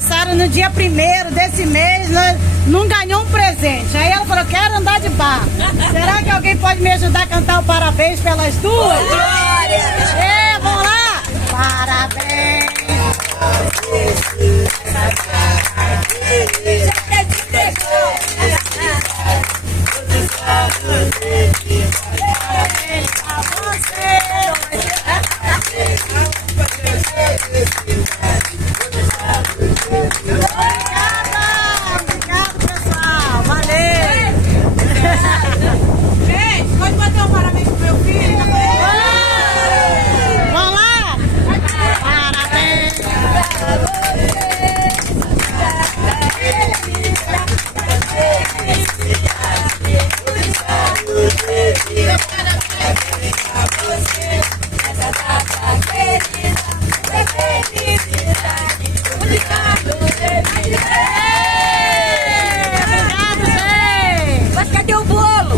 aniversário no dia 1º desse mês, não ganhou um presente. Aí ela falou, quero andar de barco. Será que alguém pode me ajudar a cantar o parabéns pelas duas? Glória! Vamos lá! Parabéns! Parabéns a você!